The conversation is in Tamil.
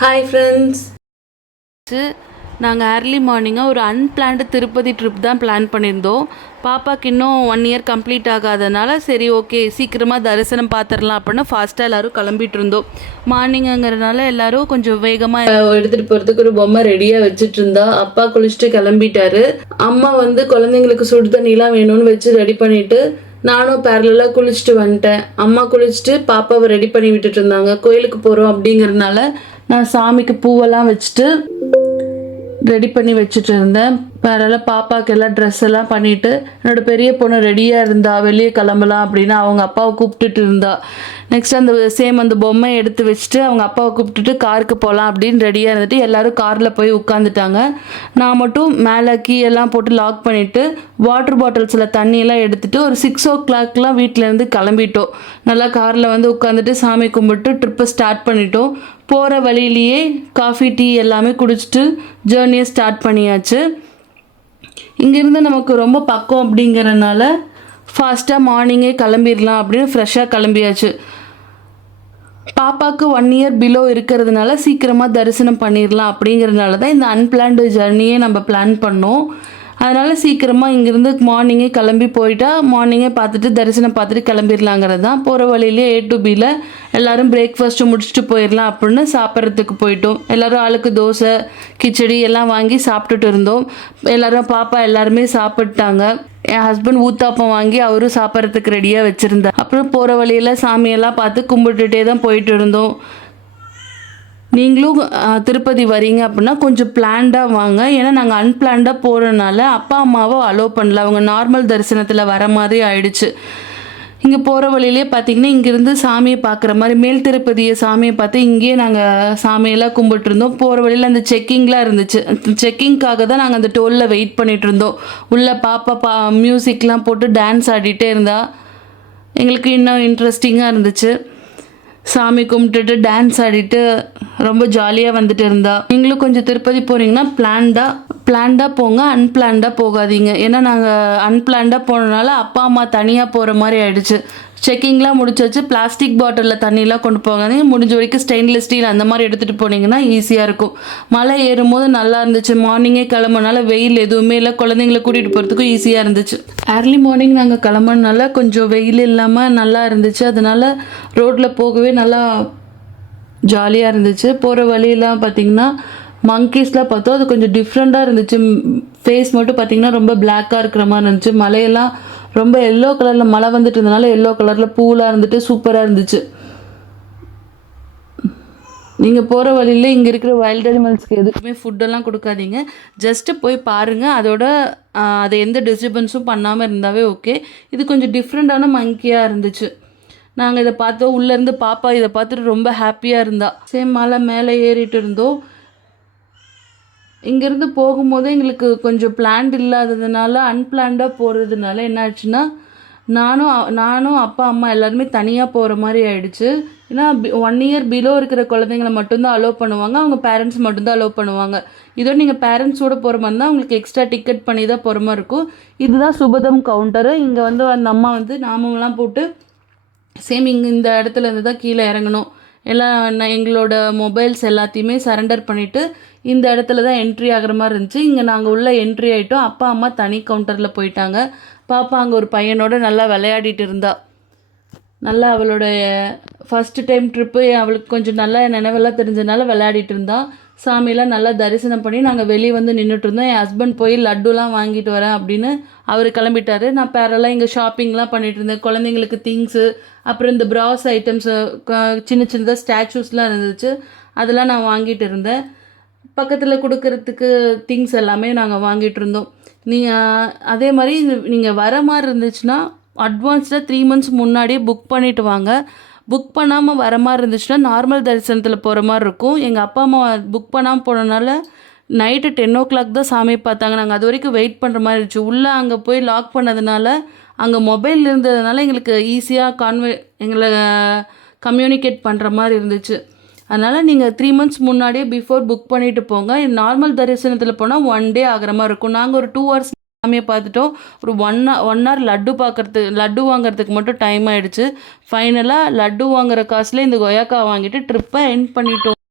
Hi friends. நாங்கள் ஏர்லி மார்னிங்காக ஒரு அன்பிளான்டு திருப்பதி ட்ரிப் தான் பிளான் பண்ணியிருந்தோம். பாப்பாவுக்கு இன்னும் 1 இயர் கம்ப்ளீட் ஆகாதனால சரி ஓகே சீக்கிரமாக தரிசனம் பார்த்துடலாம் அப்படின்னு ஃபாஸ்ட்டாக எல்லோரும் கிளம்பிட்டு இருந்தோம். மார்னிங்குங்கிறதுனால எல்லோரும் கொஞ்சம் வேகமாக எடுத்துகிட்டு போகிறதுக்கு ஒரு பொம்மை ரெடியாக வச்சுட்டு இருந்தா. அப்பா குளிச்சுட்டு கிளம்பிட்டாரு. அம்மா வந்து குழந்தைங்களுக்கு சுடு தண்ணிலாம் வேணும்னு வச்சு ரெடி பண்ணிட்டு நானும் பேரலாக குளிச்சுட்டு வந்துட்டேன். அம்மா குளிச்சுட்டு பாப்பாவை ரெடி பண்ணி விட்டுட்டு இருந்தாங்க. கோயிலுக்கு போகிறோம் அப்படிங்கிறதுனால நான் சாமிக்கு பூவெல்லாம் வச்சுட்டு ரெடி பண்ணி வச்சுட்டு இருந்தேன். பேரலாக பாப்பாவுக்கு எல்லாம் ட்ரெஸ் எல்லாம் பண்ணிவிட்டு என்னோடய பெரிய பொண்ணு ரெடியாக இருந்தா வெளியே கிளம்பலாம் அப்படின்னு அவங்க அப்பாவை கூப்பிட்டுட்டு இருந்தா. நெக்ஸ்ட் அந்த பொம்மையை எடுத்து வச்சுட்டு அவங்க அப்பாவை கூப்பிட்டுட்டு காருக்கு போகலாம் அப்படின்னு ரெடியாக இருந்துட்டு எல்லோரும் காரில் போய் உட்காந்துட்டாங்க. நான் மட்டும் மேலே கீயெல்லாம் போட்டு லாக் பண்ணிவிட்டு வாட்டர் பாட்டில்ஸில் தண்ணியெல்லாம் எடுத்துகிட்டு ஒரு 6 o'clock வீட்டிலேருந்து கிளம்பிட்டோம். நல்லா காரில் வந்து உட்காந்துட்டு சாமி கும்பிட்டு ட்ரிப்பை ஸ்டார்ட் பண்ணிட்டோம். போகிற வழியிலேயே காஃபி டீ எல்லாமே குடிச்சிட்டு ஜேர்னியை ஸ்டார்ட் பண்ணியாச்சு. இங்கேருந்து நமக்கு ரொம்ப பக்கம் அப்படிங்கிறனால ஃபாஸ்ட்டாக மார்னிங்கே கிளம்பிடலாம் அப்படின்னு ஃப்ரெஷ்ஷாக கிளம்பியாச்சு. பாப்பாவுக்கு 1 இயர் பிலோ இருக்கிறதுனால சீக்கிரமாக தரிசனம் பண்ணிடலாம் அப்படிங்கிறதுனால தான் இந்த அன்பிளான்டு ஜர்னியே நம்ம பிளான் பண்ணோம். அதனால் சீக்கிரமாக இங்கேருந்து மார்னிங்கே கிளம்பி போயிட்டா மார்னிங்கே பார்த்துட்டு தரிசனம் பார்த்துட்டு கிளம்பிடலாங்கிறது தான். போகிற வழியிலே A to Bயில் எல்லோரும் பிரேக்ஃபாஸ்ட்டு முடிச்சுட்டு போயிடலாம் அப்படின்னு சாப்பிட்றதுக்கு போயிட்டோம். எல்லோரும் ஆளுக்கு தோசை கிச்சடி எல்லாம் வாங்கி சாப்பிட்டுட்டு இருந்தோம். எல்லோரும் பாப்பா எல்லாருமே சாப்பிட்டாங்க. என் ஹஸ்பண்ட் ஊத்தாப்பம் வாங்கி அவரும் சாப்பிட்றதுக்கு ரெடியாக வச்சுருந்தார். அப்புறம் போகிற வழியில் சாமியெல்லாம் பார்த்து கும்பிட்டுட்டே தான் போயிட்டு இருந்தோம். நீங்களும் திருப்பதி வரீங்க அப்படின்னா கொஞ்சம் பிளான்டாக வாங்க. ஏன்னா நாங்கள் அன்பிளான்டாக போகிறனால அப்பா அம்மாவை அலோவ் பண்ணல. அவங்க நார்மல் தரிசனத்தில் வர மாதிரி ஆயிடுச்சு. இங்கே போகிற வழியிலே பார்த்திங்கன்னா இங்கேருந்து சாமியை பார்க்குற மாதிரி மேல் திருப்பதியை சாமியை பார்த்து இங்கேயே நாங்கள் சாமியெல்லாம் கும்பிட்டுருந்தோம். போகிற வழியில் அந்த செக்கிங்லாம் இருந்துச்சு. செக்கிங்காக தான் நாங்கள் அந்த டோலில் வெயிட் பண்ணிகிட்டு இருந்தோம். உள்ளே பாப்பா மியூசிக்லாம் போட்டு டான்ஸ் ஆடிட்டே இருந்தா எங்களுக்கு இன்னும் இன்ட்ரெஸ்டிங்காக இருந்துச்சு. சாமி கும்பிட்டுட்டு டான்ஸ் ஆடிட்டு ரொம்ப ஜாலியாக வந்துட்டு இருந்தா. நீங்களும் கொஞ்சம் திருப்பதி போகிறீங்கன்னா பிளான்டாக போங்க, அன்பிளான்டாக போகாதீங்க. ஏன்னா நாங்கள் அன்பிளான்டாக போனதுனால அப்பா அம்மா தனியாக போகிற மாதிரி ஆயிடுச்சு. செக்கிங்லாம் முடிச்சாச்சு. பிளாஸ்டிக் பாட்டிலில் தண்ணியெலாம் கொண்டு போகாதீங்க. முடிஞ்ச வரைக்கும் ஸ்டெயின்லெஸ் ஸ்டீல் அந்த மாதிரி எடுத்துகிட்டு போனீங்கன்னா ஈஸியாக இருக்கும். மலை ஏறும்போது நல்லா இருந்துச்சு. மார்னிங்கே கிளம்புனால வெயில் எதுவுமே இல்லை. குழந்தைங்களை கூட்டிகிட்டு போகிறதுக்கும் ஈஸியாக இருந்துச்சு. ஏர்லி மார்னிங் நாங்கள் கிளம்புனால கொஞ்சம் வெயில் இல்லாமல் நல்லா இருந்துச்சு. அதனால ரோட்டில் போகவே நல்லா ஜாலியாக இருந்துச்சு. போகிற வழியெல்லாம் பார்த்திங்கன்னா மங்கீஸ்லாம் பார்த்தோம். அது கொஞ்சம் டிஃப்ரெண்ட்டாக இருந்துச்சு. ஃபேஸ் மட்டும் பார்த்திங்கன்னா ரொம்ப பிளாக்காக இருக்கிற மாதிரி இருந்துச்சு. மலையெல்லாம் ரொம்ப எல்லோ கலரில் மழை வந்துட்டு இருந்தனால எல்லோ கலரில் பூவெலாம் இருந்துட்டு சூப்பராக இருந்துச்சு. நீங்கள் போகிற வழியில் இங்கே இருக்கிற வைல்ட் அனிமல்ஸ்க்கு எதுக்குமே ஃபுட்டெல்லாம் கொடுக்காதீங்க. ஜஸ்ட்டு போய் பாருங்கள். அதை எந்த டிஸ்டர்பன்ஸும் பண்ணாமல் இருந்தாவே ஓகே. இது கொஞ்சம் டிஃப்ரெண்ட்டான மங்கியாக இருந்துச்சு. நாங்கள் இதை பார்த்தோம். உள்ளேருந்து பாப்பா இதை பார்த்துட்டு ரொம்ப ஹாப்பியாக இருந்தா. மலை மேலே ஏறிட்டு இருந்தோம். இங்கேருந்து போகும்போது எங்களுக்கு கொஞ்சம் பிளான்ட் இல்லாததுனால அன்பிளான்டாக போகிறதுனால என்ன ஆச்சுன்னா நானும் அப்பா அம்மா எல்லாருமே தனியாக போகிற மாதிரி ஆயிடுச்சு. ஏன்னா 1 இயர் பிலோ இருக்கிற குழந்தைங்களை மட்டும்தான் அலோவ் பண்ணுவாங்க. அவங்க பேரண்ட்ஸ் மட்டும்தான் அலோவ் பண்ணுவாங்க. இதோ நீங்கள் பேரண்ட்ஸோடு போகிற மாதிரி தான் உங்களுக்கு எக்ஸ்ட்ரா டிக்கெட் பண்ணி தான் போகிற மாதிரி இருக்கும். இதுதான் சுபதம் கவுண்டரு. இங்கே வந்து அந்த அம்மா வந்து நாமங்கள்லாம் போட்டு இங்கே இந்த இடத்துல இருந்து தான் கீழே இறங்கணும். எல்லாம் எங்களோட மொபைல்ஸ் எல்லாத்தையுமே சரண்டர் பண்ணிவிட்டு இந்த இடத்துல தான் என்ட்ரி ஆகிற மாதிரி இருந்துச்சு. இங்கே நாங்கள் உள்ளே என்ட்ரி ஆகிட்டோம். அப்பா அம்மா தனி கவுண்டரில் போயிட்டாங்க. பாப்பா அங்கே ஒரு பையனோட நல்லா விளையாடிட்டு இருந்தா. நல்லா அவளோட ஃபஸ்ட்டு டைம் ட்ரிப்பு அவளுக்கு கொஞ்சம் நல்லா நினைவெல்லாம் தெரிஞ்சதுனால விளையாடிட்டு இருந்தா. சாமியெல்லாம் நல்லா தரிசனம் பண்ணி நாங்கள் வெளியே வந்து நின்றுட்டு இருந்தோம். என் ஹஸ்பண்ட் போய் லட்டுலாம் வாங்கிட்டு வரேன் அப்படின்னு அவர் கிளம்பிட்டார். நான் பேரெல்லாம் இங்கே ஷாப்பிங்லாம் பண்ணிகிட்டு இருந்தேன். குழந்தைங்களுக்கு திங்ஸு, அப்புறம் இந்த ப்ராஸ் ஐட்டம்ஸு, சின்னதாக ஸ்டாச்சூஸ்லாம் இருந்துச்சு. அதெல்லாம் நான் வாங்கிட்டு இருந்தேன். பக்கத்தில் கொடுக்கறதுக்கு திங்ஸ் எல்லாமே நாங்கள் வாங்கிட்டு இருந்தோம். நீங்கள் அதே மாதிரி நீங்கள் வர மாதிரி இருந்துச்சுன்னா அட்வான்ஸ்டாக 3 months முன்னாடியே புக் பண்ணிவிட்டு வாங்க. புக் பண்ணாமல் வர மாதிரி இருந்துச்சுன்னா நார்மல் தரிசனத்தில் போகிற மாதிரி இருக்கும். எங்கள் அப்பா அம்மா புக் பண்ணாமல் போனதுனால நைட்டு 10 o'clock தான் சாமியை பார்த்தாங்க. நாங்கள் அது வரைக்கும் வெயிட் பண்ணுற மாதிரி இருந்துச்சு. உள்ளே அங்கே போய் லாக் பண்ணதுனால அங்கே மொபைல் இருந்ததுனால எங்களுக்கு ஈஸியாக எங்களை கம்யூனிகேட் பண்ணுற மாதிரி இருந்துச்சு. அதனால் நீங்கள் 3 months முன்னாடியே பிஃபோர் புக் பண்ணிவிட்டு போங்க. நார்மல் தரிசனத்தில் போனால் 1 day ஆகிற மாதிரி இருக்கும். நாங்கள் ஒரு 2 hours சாமியை பார்த்துட்டோம். ஒரு 1 hour லட்டு வாங்குறதுக்கு மட்டும் டைம் ஆகிடுச்சு. ஃபைனலாக லட்டு வாங்குற காசுல இந்த கொய்யாக்கா வாங்கிட்டு ட்ரிப்பை எண்ட் பண்ணிட்டோம்.